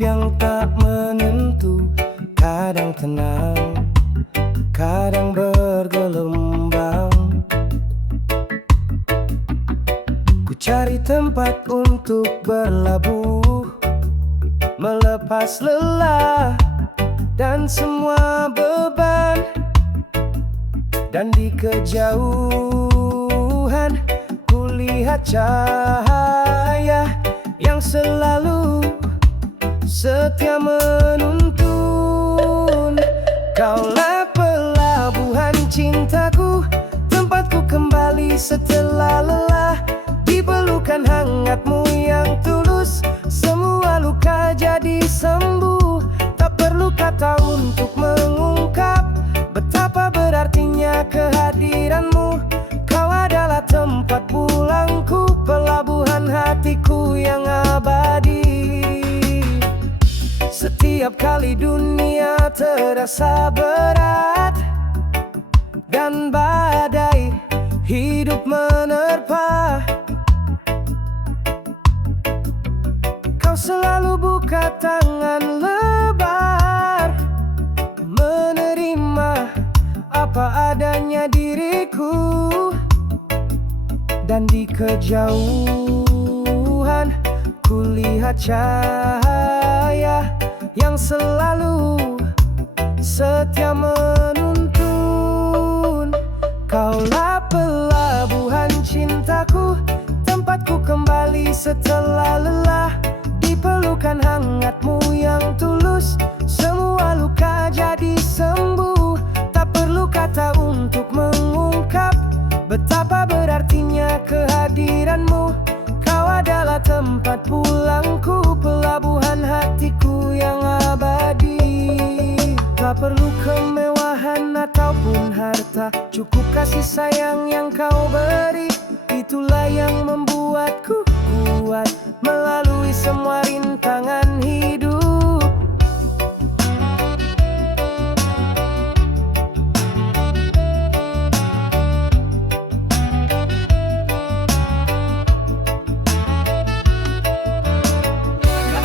yang tak menentu, kadang tenang, kadang bergelombang. Ku cari tempat untuk berlabuh, melepas lelah dan semua beban. Dan di kejauhan ku lihat cahaya yang selalu setia menuntun. Kaulah pelabuhan cintaku, tempatku kembali setelah lelah. Di pelukan hangatmu yang tulus, semua luka jadi sembuh. Tak perlu kata untuk mengungkap betapa berartinya kehadiranmu. Kau adalah tempat pulangku, pelabuhan hatiku yang abadi. Setiap kali dunia terasa berat dan badai hidup menerpa, kau selalu buka tangan lebar, menerima apa adanya diriku. Dan di kejauhan ku lihat cahaya yang selalu setia menuntun. Kaulah pelabuhan cintaku, tempatku kembali setelah lelah. Di pelukan hangatmu yang tulus, semua luka jadi sembuh. Tak perlu kata untuk mengungkap betapa berartinya kehadiranmu. Kau adalah tempat pulangku, pelabuhan hatiku yang abadi. Tak perlu kemewahan ataupun harta, cukup kasih sayang yang kau beri. Itulah yang membuatku kuat melalui semua rintangan hidup.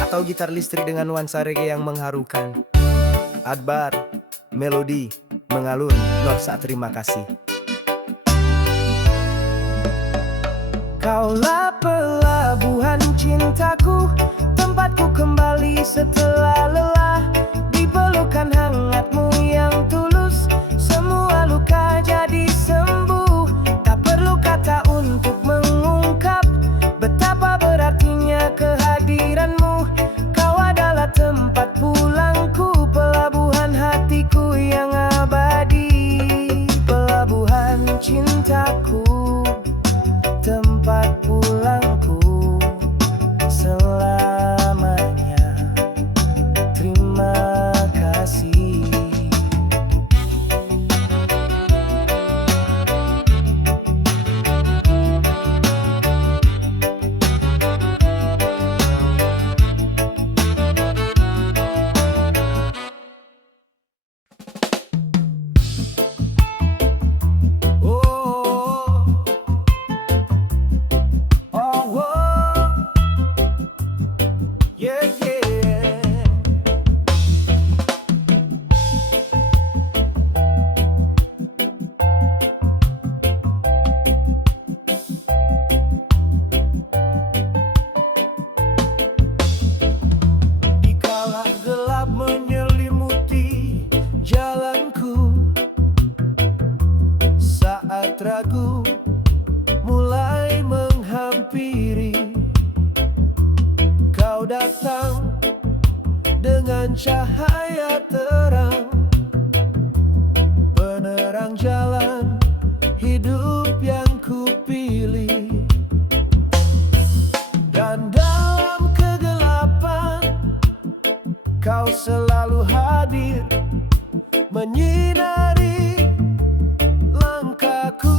Atau gitar listrik dengan nuansa reggae yang mengharukan. Adbar, melodi, mengalun, Norsa terima kasih. Kaulah pelabuhan cintaku, tempatku kembali setelah lelah. Di pelukan hangatmu yang tulus, semua luka jadi sembuh. Tak perlu kata untuk mengungkap betapa berartinya kehadiranmu. Kau adalah tempat pulangku, pelabuhan hatiku yang abadi. Pelabuhan cintaku, tempat pulangku selamanya. Terima kasih. Ragu mulai menghampiri, kau datang dengan cahaya terang, penerang jalan hidup yang kupilih. Dan dalam kegelapan kau selalu hadir, menyinari langkahku.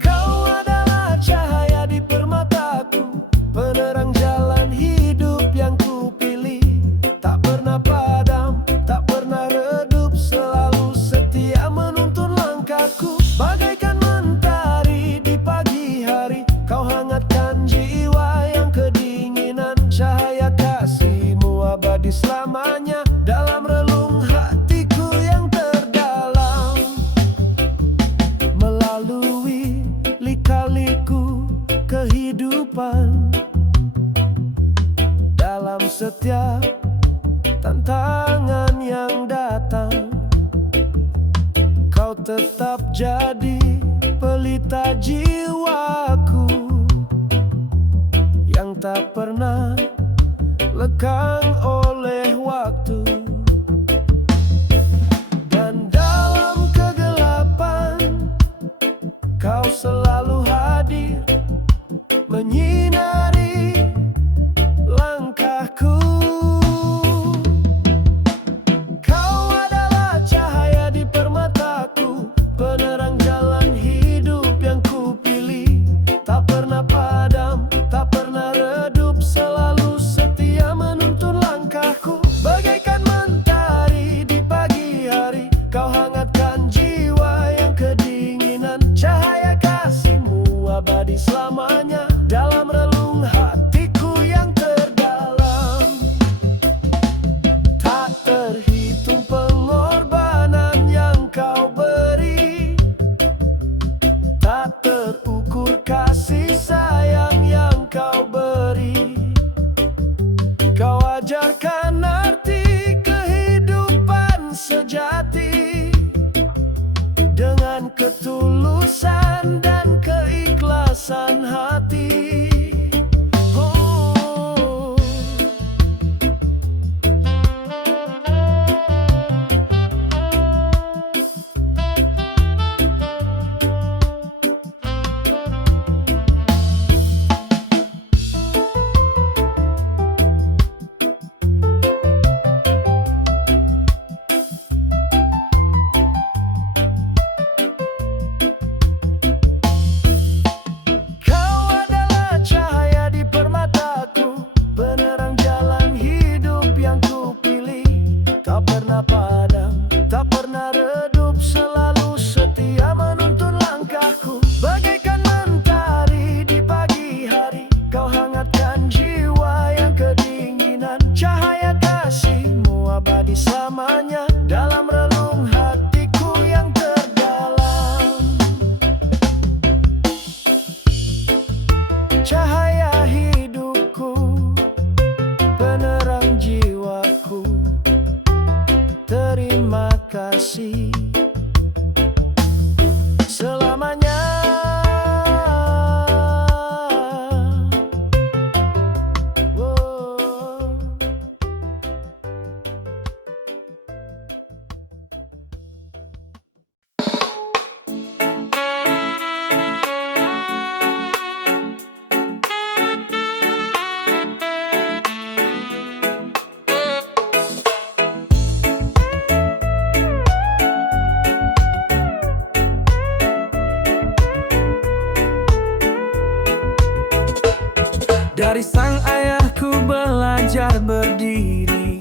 Kau adalah cahaya di permataku, penerang jalan hidup yang kupilih. Tak pernah padam, tak pernah redup, selalu setia menuntun langkahku. Bagaikan mentari di pagi hari, kau hangatkan jiwa yang kedinginan. kehidupan. Dalam setiap tantangan yang datang, kau tetap jadi pelita jiwaku yang tak pernah lekang oleh waktu. Dan dalam kegelapan, kau selalu hadir, menyinari langkahku. Kau adalah cahaya di permataku, penerang jalan hidup yang kupilih. Tak pernah padam, tak pernah redup, selalu setia menuntun langkahku. Bagaikan mentari di pagi hari, kau hangatkan jiwa yang kedinginan. Cahaya kasih-Mu abadi selamanya dalam relung hatiku yang terdalam. Tak terhitung pengorbanan yang kau beri, tak terukur kasih sayang yang kau beri. Kau ajarkan arti kehidupan sejati dengan ketulusan dan keikhlasan hati. Oh. Kau adalah cahaya di permataku, penerang jalan hidup yang kupilih. Tak pernah padam, tak pernah redup, selalu setia menuntun langkahku. Bagaikan mentari di pagi hari, kau hangatkan jiwa yang kedinginan. Cahaya kasih-Mu abadi selamanya dalam relung hatiku yang terdalam. Cahaya hidupku, penerang jiwaku, terima kasih selamanya. Oh. Dari sang ayahku belajar berdiri,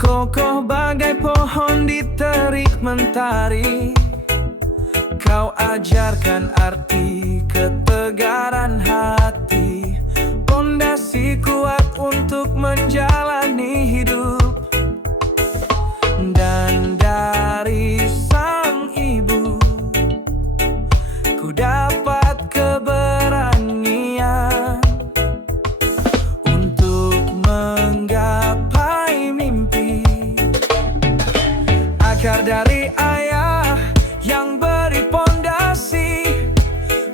kokoh bagai pohon di terik mentari. Kau ajarkan arti ketegaran hati, pondasi kuat untuk menjalani hidup. Dan dari sang ibu, ku dapat keberanian untuk menggapai mimpi. Akar dari ayah yang beri pondasi,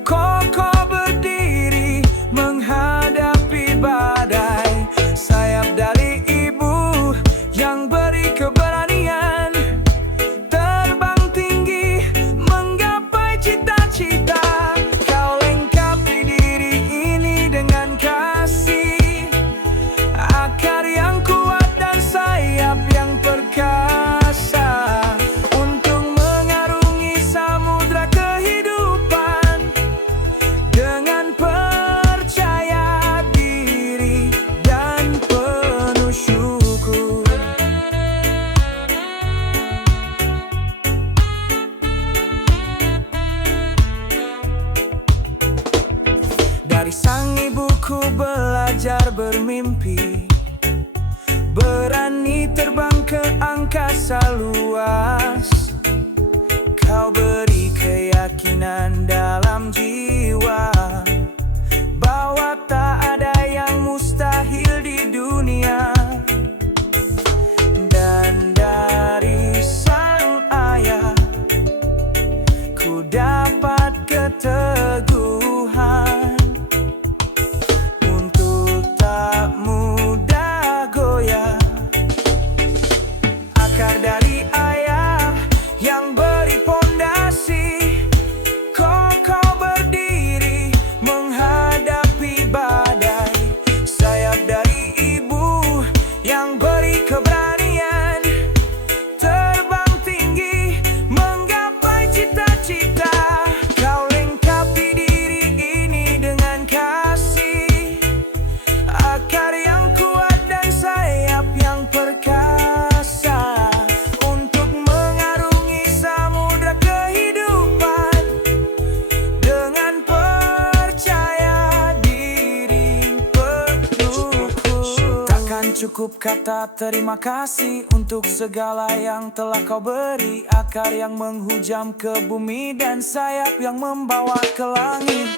kokoh berdiri menghadapi badai. Sayap dari ibu yang beri keberanian, terbang tinggi menggapai cita-cita. Kau lengkapi diri ini dengan kasih, akar yang kuat dan sayap yang perkasa, untuk mengarungi samudra kehidupan dengan percaya diri dan penuh syukur. Dari sang ibuku belajar bermimpi, berani terbang ke angkasa luas. Kau beri keyakinan dalam jiwa bahwa bahwa tak ada yang mustahil di dunia. Dan dari sang ayah ku dapat keteguhan untuk tak mudah goyah. Akar dari ayah yang beri pondasi, kokoh berdiri menghadapi badai. Sayap dari ibu yang beri keberanian, terbang tinggi menggapai cita-cita. Kau lengkapi diri ini dengan kasih, akar yang kuat dan sayap yang perkasa, untuk mengarungi samudra kehidupan dengan percaya diri penuh. Takkan cukup kata terima kasih untuk segala yang telah kau beri. Akar yang menghujam ke bumi dan sayap yang membawa ke langit.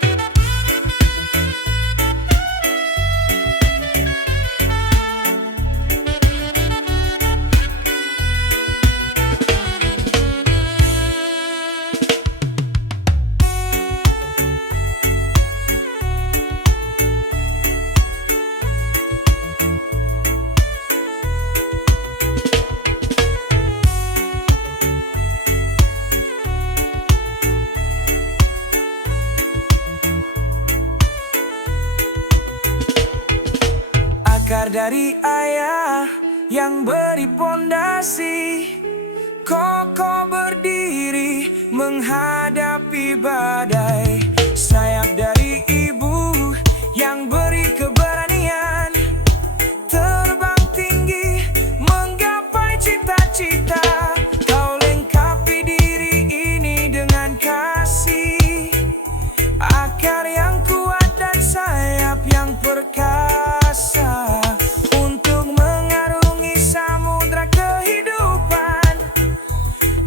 Akar dari ayah yang beri pondasi, kokoh berdiri menghadapi badai. Sayap dari ibu yang beri keberanian, terbang tinggi menggapai cita-cita. Kau lengkapi diri ini dengan kasih, akar yang kuat dan sayap yang perkasa, untuk mengarungi samudra kehidupan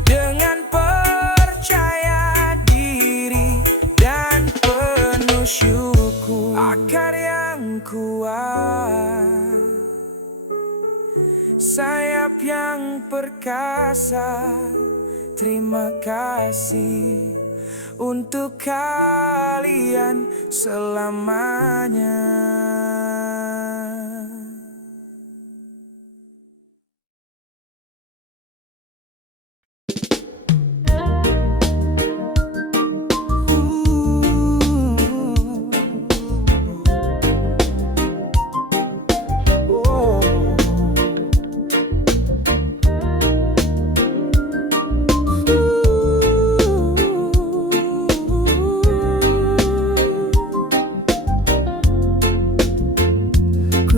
dengan percaya diri dan penuh syukur. Akar yang kuat, sayap yang perkasa, terima kasih untuk kalian selamanya.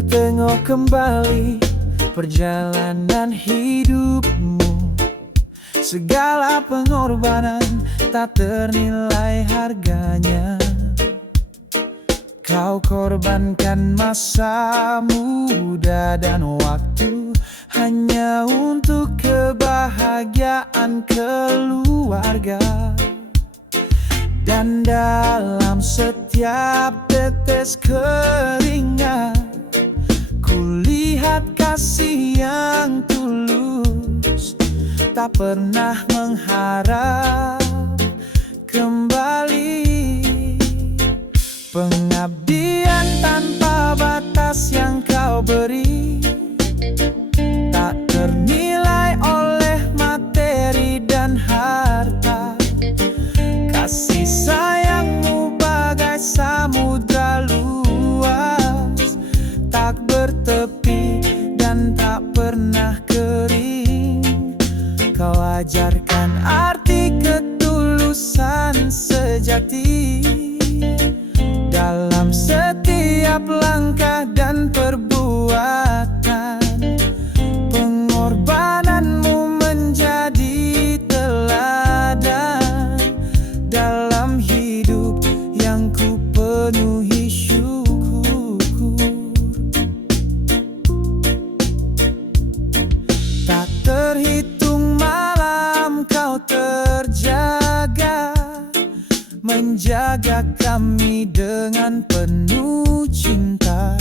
Tengok kembali perjalanan hidupmu, segala pengorbanan tak ternilai harganya. Kau korbankan masa muda dan waktu hanya untuk kebahagiaan keluarga. Dan dalam setiap tetes keringat, kulihat kasih yang tulus, tak pernah mengharap kembali. Pengabdian tanpa batas yang kau beri, tak ternilai oleh materi dan harta. Kasih sayangmu bagai samudra luas, tak bertepi dan tak pernah kering. Kau ajarkan arti ketulusan sejati dalam setiap langkah dan perbuatan. Pengorbananmu menjadi teladan dalam hidup yang ku penuhi syukur. Tak terhitung malam kau terjaga, menjaga kami dengan penuh penuh cinta.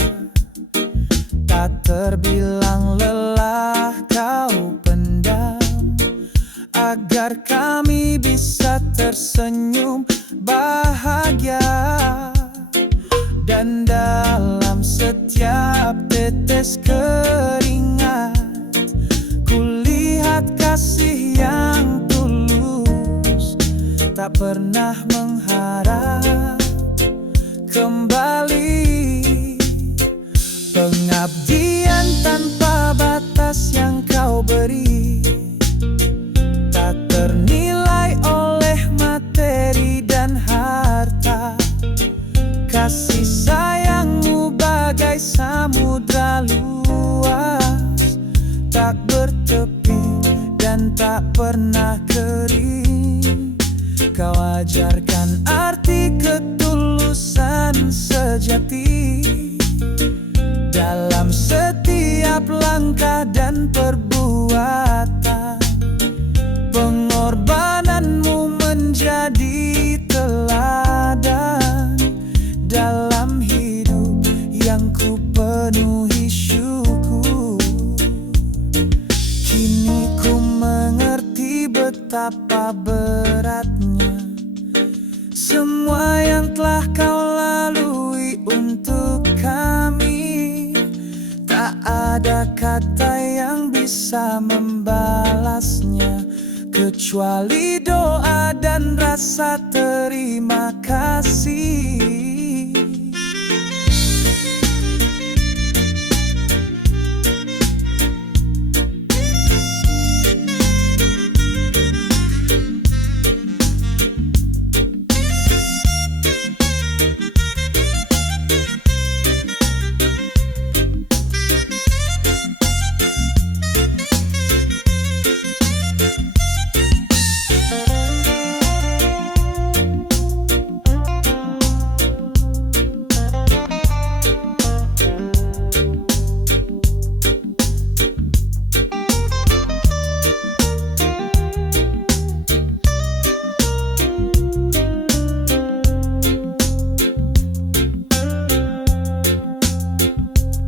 Tak terbilang lelah kau pendam, agar kami bisa tersenyum bahagia. Dan dalam setiap tetes keringat, kulihat kasih yang tulus, tak pernah mengharap kembali. Pengabdian tanpa batas yang kau beri, tak ternilai oleh materi dan harta. Kasih sayangmu bagai samudra luas, tak bertepi dan tak pernah kering. Kau ajarkan arti ketulusan sejati dalam setiap langkah dan perbuatan. Pengorbananmu menjadi teladan dalam hidup yang ku penuhi syukur. Kini ku mengerti betapa beratnya semua yang telah kau lalui untuk kami. Tak ada kata yang bisa membalasnya, kecuali doa dan rasa terima kasih.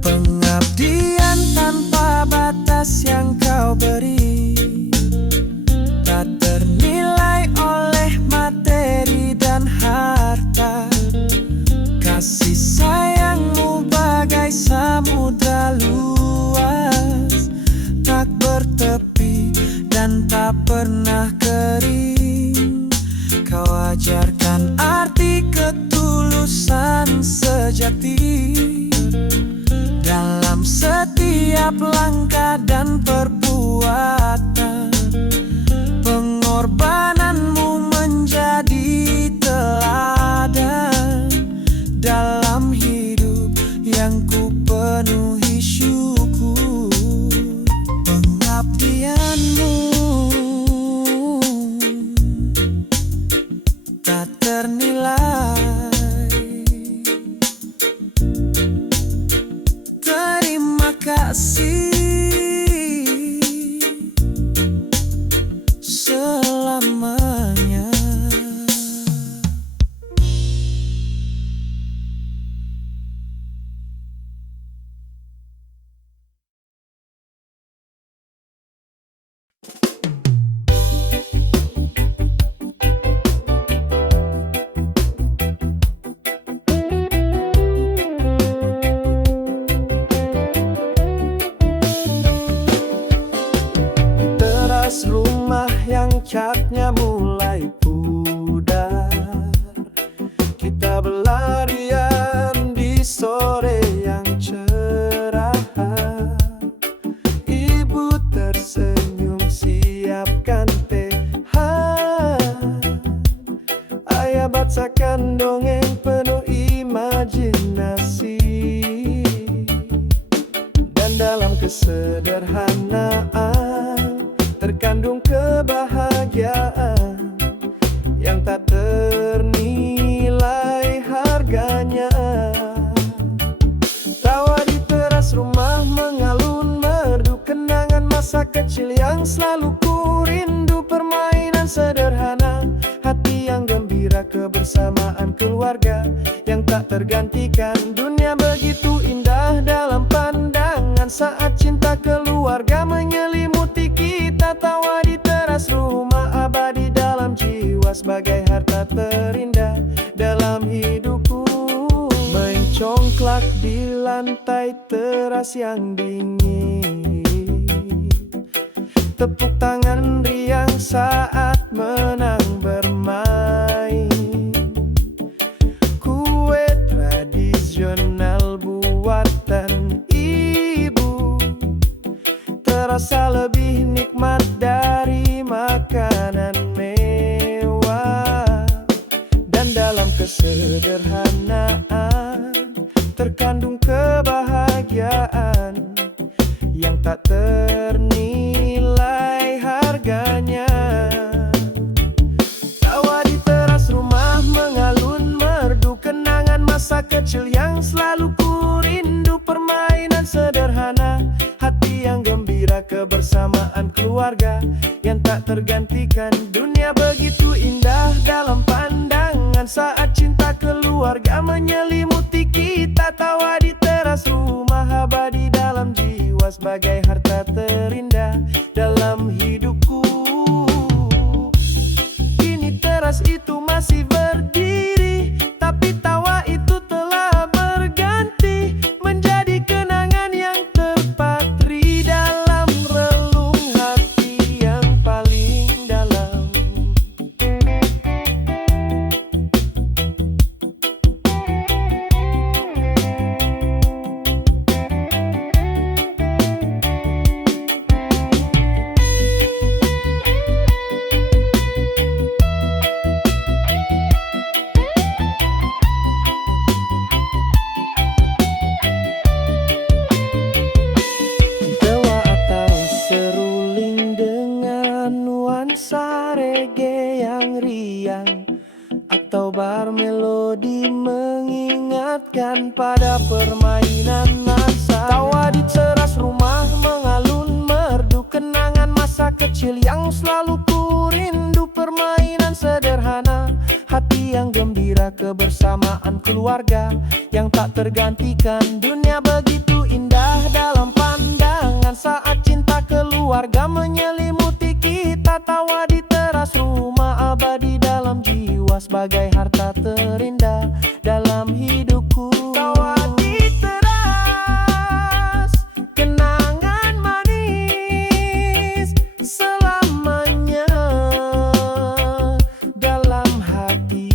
Pengabdian tanpa batas yang kau beri, tak ternilai oleh materi dan harta. Kasih sayangmu bagai samudra luas, tak bertepi dan tak pernah kering. Kau ajarkan arti ketulusan sejati dalam setiap langkah dan perbuatan. Pengorbananmu menjadi teladan dalam hidup yang ku penuhi syukur. Pengabdianmu tak ternilai. Terima kasih selamanya. Teras rumah yang catnya mulai pudar, kita berlarian di sore yang cerah. Ibu tersenyum siapkan teh hangat, ayah bacakan dongeng penuh imajinasi. Dan dalam kesederhanaan terkandung kebahagiaan yang tak ternilai harganya. Tawa di teras rumah mengalun merdu, kenangan masa kecil yang selalu ku rindu. Permainan sederhana, hati yang gembira kebersamaan keluarga yang tak tergantikan. Dunia begitu indah dalam pandangan saat cinta keluarga menyelimuti kita. Tawa di teras rumah abadi dalam jiwa sebagai harta terindah dalam hidupku. Mencongklak di lantai teras yang dingin, tepuk tangan riang saat menang bermain. Kue tradisional buatan ibu terasa lebih nikmat dari makanan mewah. Dan dalam kesederhanaan terkandung kebahagiaan yang tak ternilai harganya. Tawa di teras rumah mengalun merdu kenangan masa kecil yang selalu ku rindu. Permainan sederhana, hati yang gembira, kebersamaan keluarga yang tak tergantikan. Dunia begitu indah dalam pandangan saat cinta keluarga menyelimuti kita. Tawa di teras rumah abadi dalam jiwa sebagai harta terindah dalam hidupku. Kini teras itu masih berdiri, tapi tawa itu telah berganti menjadi kenangan yang terpatri dalam relung hati yang paling dalam. Dewa atau seruling dengan nuansa reggae yang riang, atau bar melodi mengingatkan pada permainan masa. Tawa di teras rumah mengalun merdu kenangan masa kecil yang selalu ku rindu. Permainan sederhana, hati yang gembira, kebersamaan keluarga yang tak tergantikan. Dunia begitu indah dalam pandangan saat cinta keluarga menyelimuti kita. Tawa di teras rumah abadi dalam jiwa sebagai harta terindah dalam hidupku. Tawa di teras, kenangan manis selamanya dalam hati.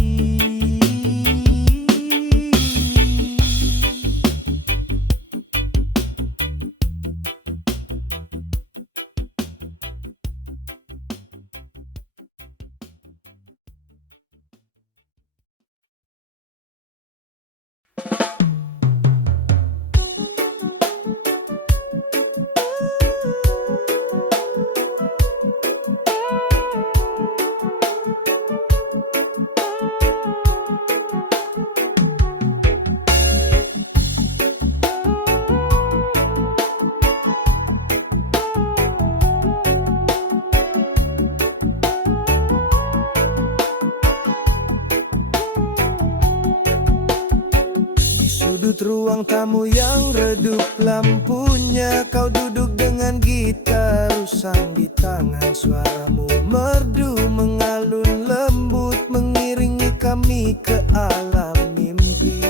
Sudut ruang tamu yang redup lampunya, kau duduk dengan gitar usang di tangan. Suaramu merdu mengalun lembut mengiringi kami ke alam mimpi.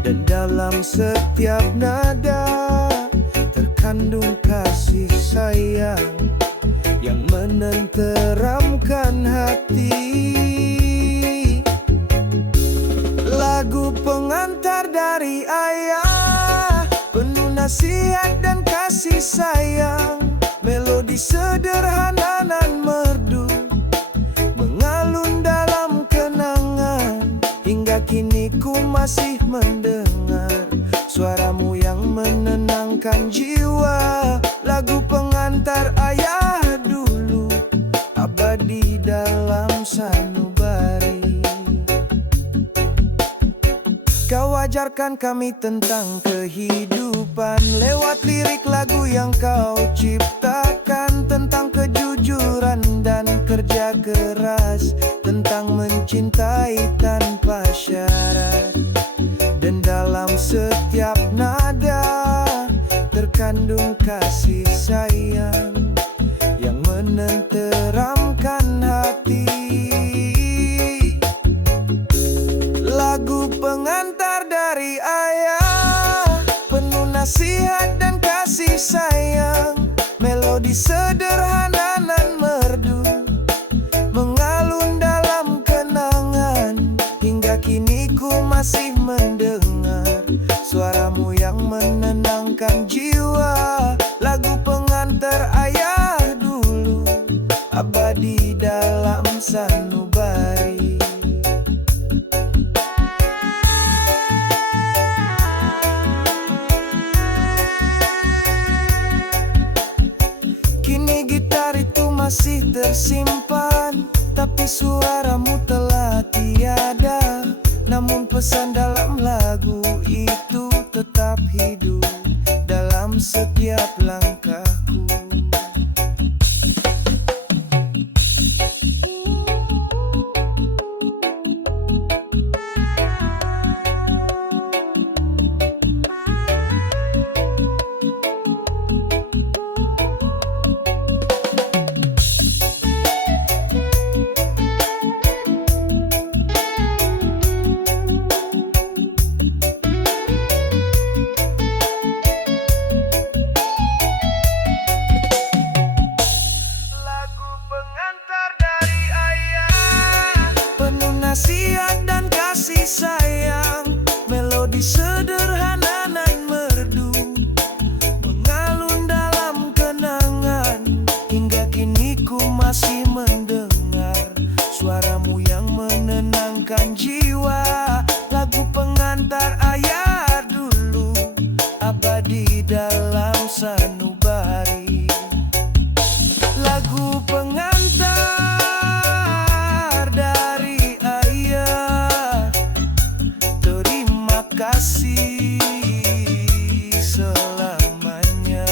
Dan dalam setiap nada terkandung kasih sayang yang menenteramkan hati. Lagu pengantar dari ayah, penuh nasihat dan kasih sayang. Melodi sederhana dan merdu mengalun dalam kenangan. Hingga kini ku masih mendengar suaramu yang menenangkan jiwa. Lagu pengantar ayah dulu abadi dalam sanubari. Kau ajarkan kami tentang kehidupan lewat lirik lagu yang kau ciptakan. Tentang kejujuran dan kerja keras, tentang cintai tanpa syarat. Dan dalam setiap nada terkandung kasih sayang yang menenteramkan hati. Lagu pengantar dari ayah, penuh nasihat dan kasih sayang. Melodi sederhana nan merdu mengalun dalam kenangan. Hingga kini ku masih mendengar suaramu yang menenangkan jiwa. Lagu pengantar ayah dulu abadi dalam sanubari. Kini gitar itu masih tersimpan, tapi suaramu telah tiada. Namun pesan dalam lagu itu tetap hidup dalam setiap langkahku. Nasihat dan kasih sayang, melodi sederhana nan merdu mengalun dalam kenangan. Hingga kini ku masih mendengar suaramu yang menenangkan jiwa. Lagu pengantar ayah dulu abadi dalam sanubari. Lagu pengantar kasih selamanya.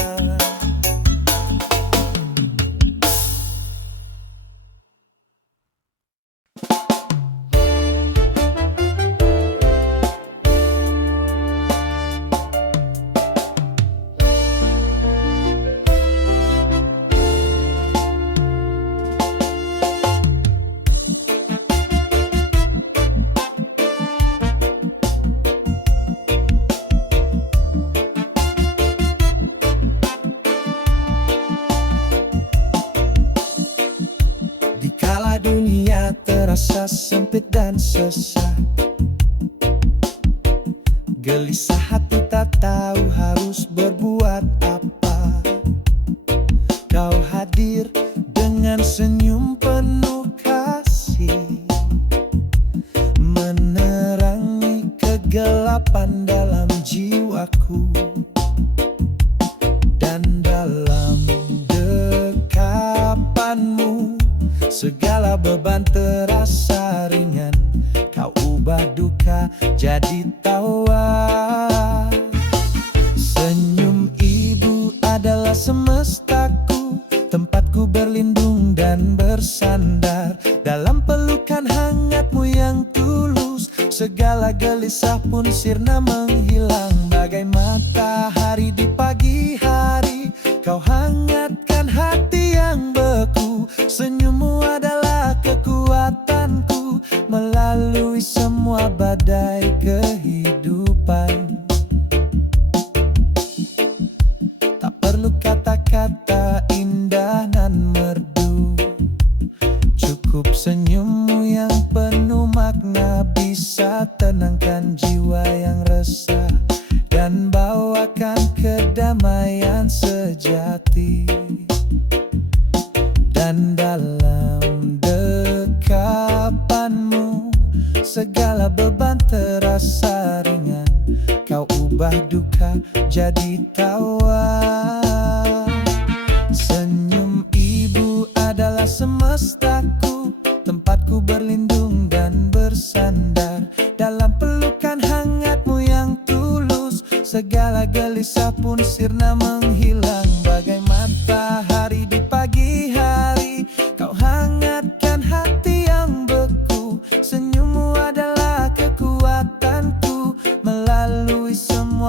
Dikala dunia terasa sempit dan sesat, gelisah hati tak tahu harus berbuat apa. Kau hadir dengan senyum penuh kasih, menerangi kegelapan dalam jiwaku. Dan dalam dekapanmu segala beban terasa ringan. Kau ubah duka jadi tawa. Senyum ibu adalah semestaku, tempatku berlindung dan bersandar. Dalam pelukan hangatmu yang tulus, segala gelisah pun sirna menghilang. Bagai matahari di pagi hari, kau hangatkan hati yang beku. Senyummu adalah kekuatanku melalui semua badai kehidupan. Tak perlu kata-kata indah nan merdu, cukup senyummu yang penuh makna bisa tenangkan jiwa yang resah dan bawakan kedamaian sejati. Dan dalam dekapanmu segala beban terasa ringan. Kau ubah duka jadi tawa. Senyum ibu adalah semestaku, tempatku berlindung dan bersandar. Dalam pelukan hangatmu yang tulus, segala gelisah pun sirna menghilang. Bagai matahari di pagi hari, kau hangatkan hati yang beku.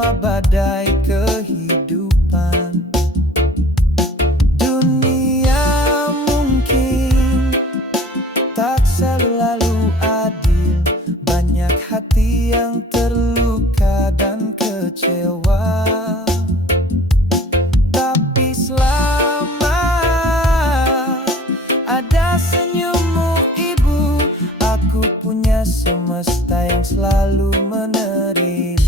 semua badai kehidupan. Dunia mungkin tak selalu adil, banyak hati yang terluka dan kecewa. Tapi selama ada senyummu ibu, aku punya semesta yang selalu menerima.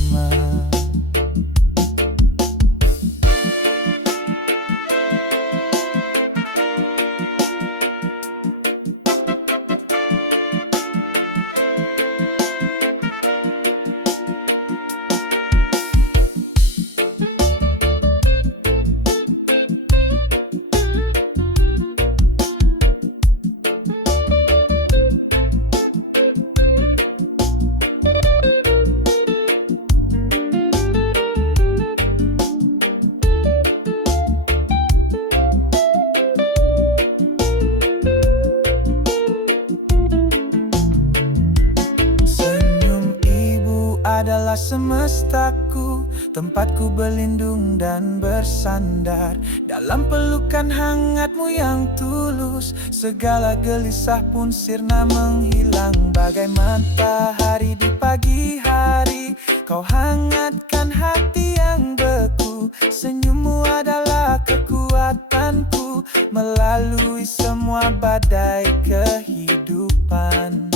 Adalah semestaku, tempatku berlindung dan bersandar. Dalam pelukan hangatmu yang tulus, segala gelisah pun sirna menghilang. Bagai matahari di pagi hari, kau hangatkan hati yang beku. Senyummu adalah kekuatanku, melalui semua badai kehidupan.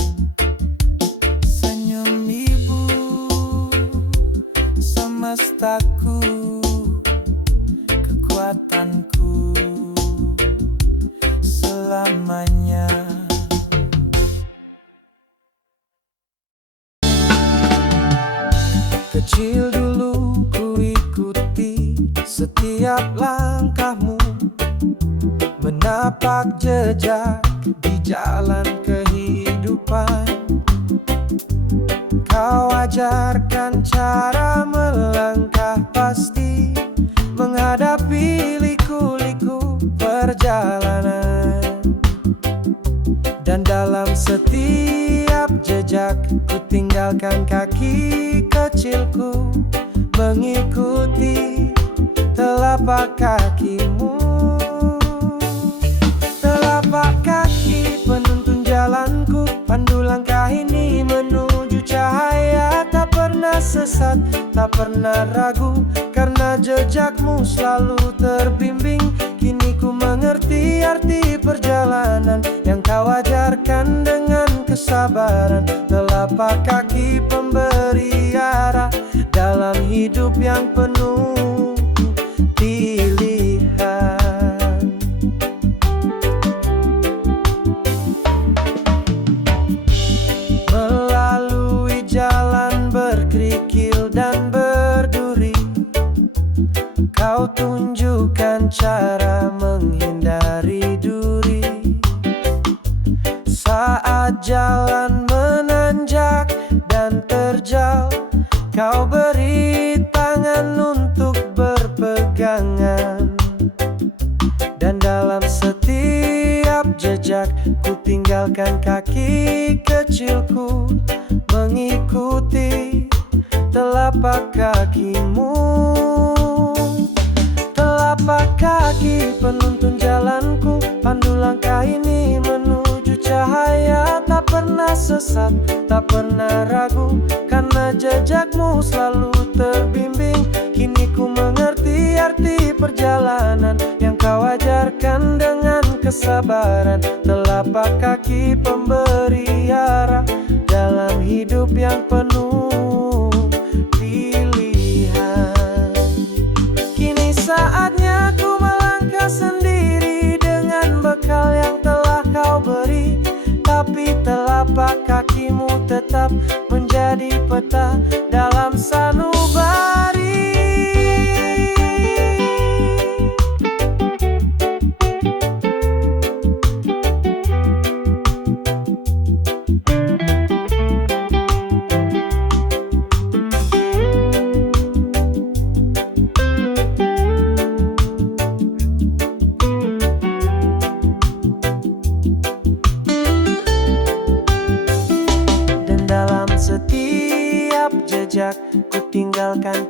Senyum ibu, semestaku, kekuatanku selamanya. Kecil dulu ku ikuti setiap langkahmu, menapak jejak di jalan kehidupan. Kau ajarkan cara melangkah pasti, menghadapi liku-liku perjalanan. Dan dalam setiap jejak ku tinggalkan kaki kecilku, mengikuti telapak kakimu. Telapak kaki penuntun jalanku, pandu langkah ini menuju cahaya. Tak pernah sesat, tak pernah ragu, karena jejakmu selalu terbimbing. Kini ku mengerti arti perjalanan yang kau ajarkan dengan kesabaran. Telapak kaki pemberi arah dalam hidup yang penuh pilihan. Melalui jalan berkerikil dan berduri, kau tunjukkan cara menghindari duri. Saat jalan menanjak dan terjal, kau beri tangan untuk berpegangan. Dan dalam setiap jejak ku tinggalkan kaki kecilku, mengikuti telapak kakimu. Telapak kaki penuntun jalanku, pandu langkah ini menuju cahaya. Tak pernah sesat, tak pernah ragu, karena jejakmu selalu terbimbing. Kini ku mengerti arti perjalanan yang kau ajarkan dengan kesabaran. Telapak kaki pemberi arah dalam hidup yang penuh pilihan. Kini saatnya ku melangkah sendiri dengan bekal yang telah kau beri, tapi telapak kakimu tetap menjadi peta dalam sanubari.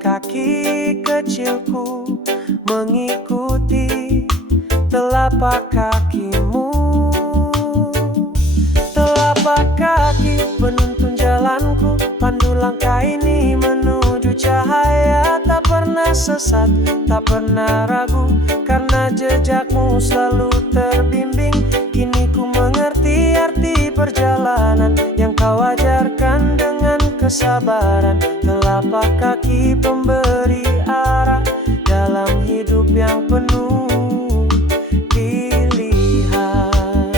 kaki kecilku mengikuti telapak kakimu. Telapak kaki penuntun jalanku, pandu langkah ini menuju cahaya. Tak pernah sesat, tak pernah ragu, karena jejakmu selalu terbimbing. Kini ku mengerti arti perjalanan yang kau ajarkan dengan kesabaran. Telapak kaki pemberi arah dalam hidup yang penuh pilihan.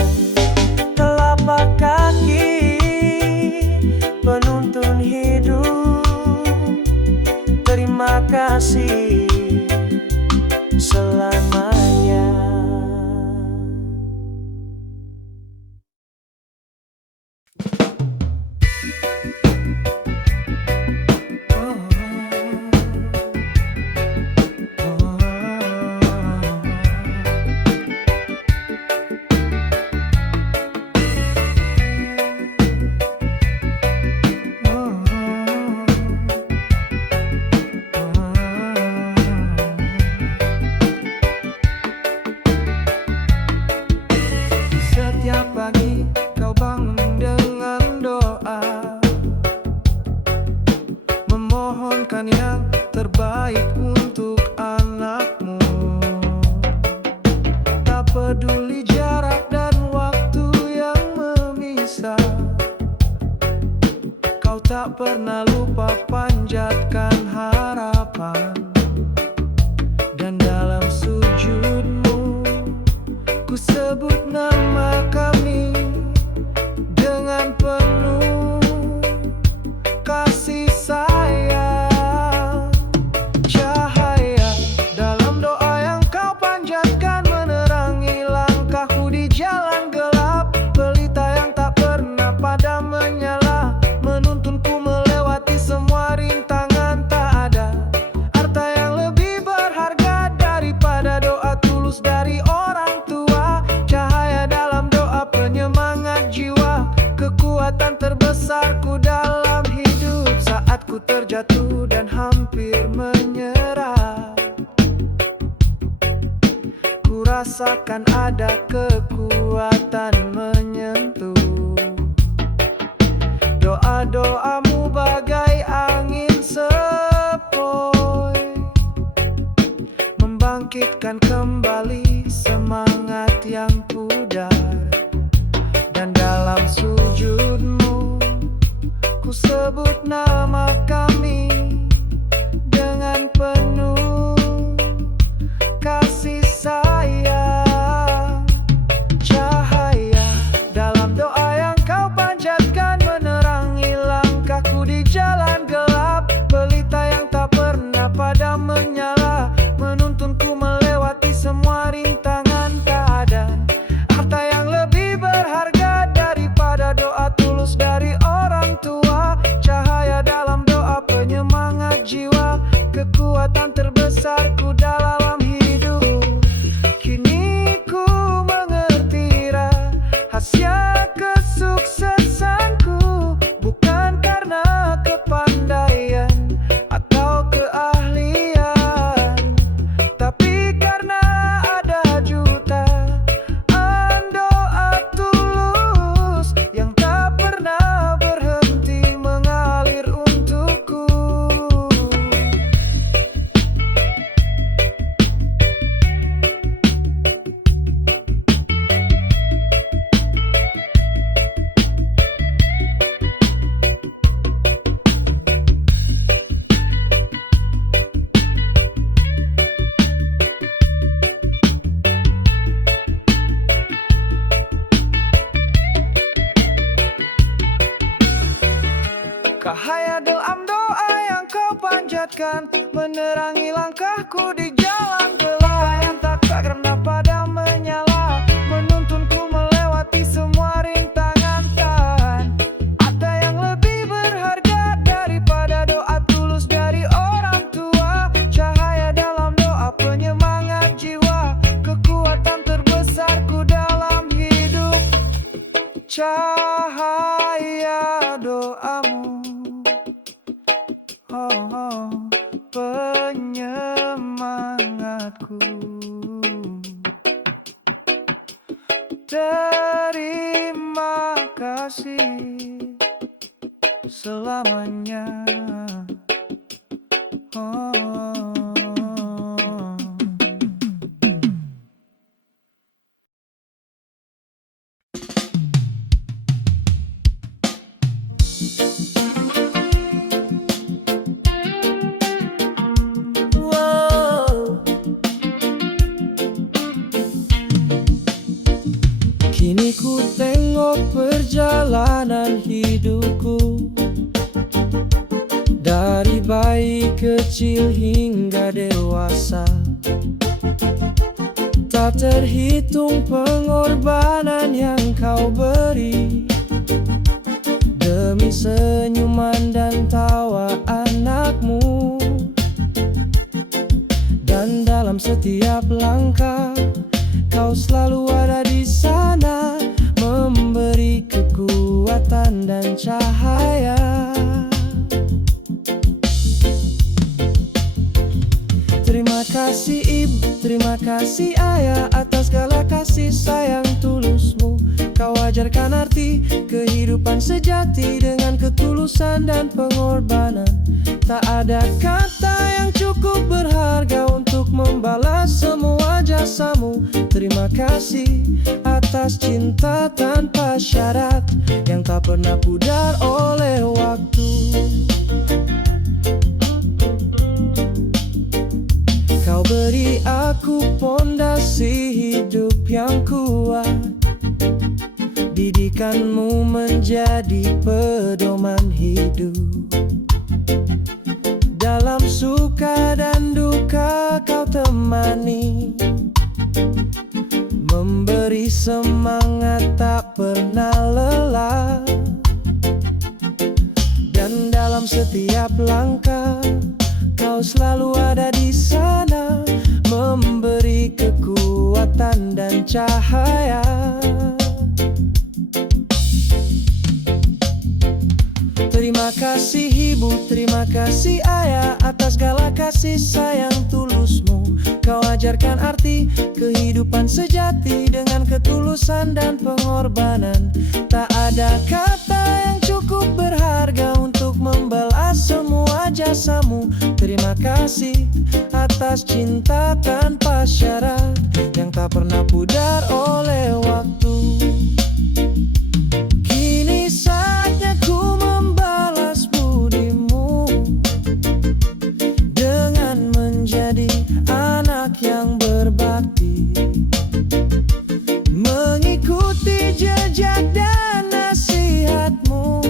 Telapak kaki penuntun hidup, terima kasih selamanya. Setiap pagi kau bangun dengan doa, memohonkan yang terbaik untuk anakmu. Tak peduli jarak dan waktu yang memisah, kau tak pernah lupa panjatkan harapan. Dan dalam sujudmu ku sebut nama kami dengan penuh kasih sayang. Cahaya dalam doa yang kau panjatkan menerangi langkahku di jalan gelap. Pelita yang tak pernah padam menyala, menuntunku melewati semua rintangan. Tak ada harta yang lebih berharga daripada doa tulus dari orang tua. Cahaya dalam doa penyemangat jiwa, kekuatan terbesarku dalam hidup. Saat ku terjatuh dan hampir menyerah, ku rasakan ada kekuatan menyentuh. Doa-doamu bagai angin sepoi, membangkitkan kembali semangat yang pudar. Dan dalam sujudmu ku sebut nama kami dengan penuh kasih sayang. Cahaya dalam doa yang kau panjatkan menerangi langkahku di jalan gelap. Pelita yang tak pernah padam menyala, menuntunku melewati semua rintangan. Tak ada harta yang lebih berharga daripada doa tulus dari orang tua. Cahaya dalam doa penyemangat jiwa, kekuatan terbesarku dalam hidup. Kini ku mengerti rahasia kesuksesanku, bukan karena kepandaian atau keahlian, tapi karena ada jutaan doa tulus yang tak pernah berhenti mengalir untukku. Cahaya dalam doa yang kau panjatkan menerangi langkahku di jalan gelap. Yang tak pernah padam menyala, menuntunku melewati semua rintangan. Tak ada yang lebih berharga daripada doa tulus dari orang tua. Cahaya dalam doa penyemangat jiwa, kekuatan terbesarku dalam hidup. Cahaya doamu, oh, oh, penyemangatku. Terima kasih selamanya. Oh. Wow. Kini ku tengok perjalanan hidupku, dari bayi kecil hingga dewasa. Tak terhitung pengorbanan yang kau beri demi senyuman dan tawa anakmu. Dan dalam setiap langkah kau selalu ada di sana, memberi kekuatan dan cahaya. Terima kasih ibu, terima kasih ayah atas segala kasih sayang tulusmu. Kau ajarkan arti kehidupan sejati dengan ketulusan dan pengorbanan. Tak ada kata yang cukup berharga untuk membalas semua jasamu. Terima kasih atas cinta tanpa syarat yang tak pernah pudar oleh waktu. Kau beri aku pondasi hidup yang kuat, didikanmu menjadi pedoman hidup. Dalam suka dan duka kau temani, memberi semangat tak pernah lelah. Dan dalam setiap langkah kau selalu ada di sana, memberi kekuatan dan cahaya. Terima kasih ibu, terima kasih ayah atas segala kasih sayang tulusmu. Kau ajarkan arti kehidupan sejati dengan ketulusan dan pengorbanan. Tak ada kata yang cukup berharga untuk membalas semua jasamu. Terima kasih atas cinta tanpa syarat yang tak pernah pudar oleh waktu. Kini saatnya ku membalas budimu dengan menjadi anak yang berbakti, mengikuti jejak dan nasihatmu,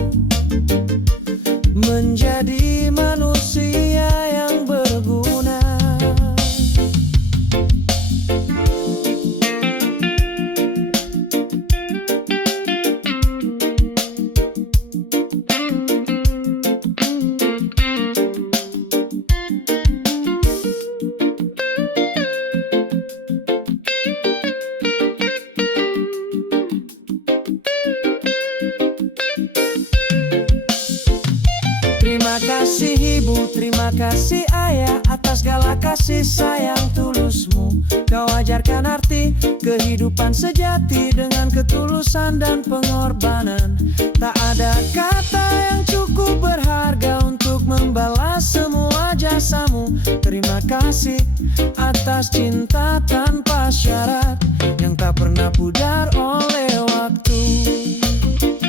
menjadi manusia yang berguna. Terima kasih ibu, terima kasih ayah atas segala kasih sayang tulusmu. Kau ajarkan arti kehidupan sejati dengan ketulusan dan pengorbanan. Tak ada kata yang cukup berharga untuk membalas semua jasamu. Terima kasih atas cinta tanpa syarat yang tak pernah pudar oleh waktu.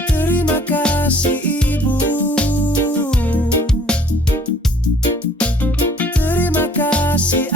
Terima kasih ibu, terima kasih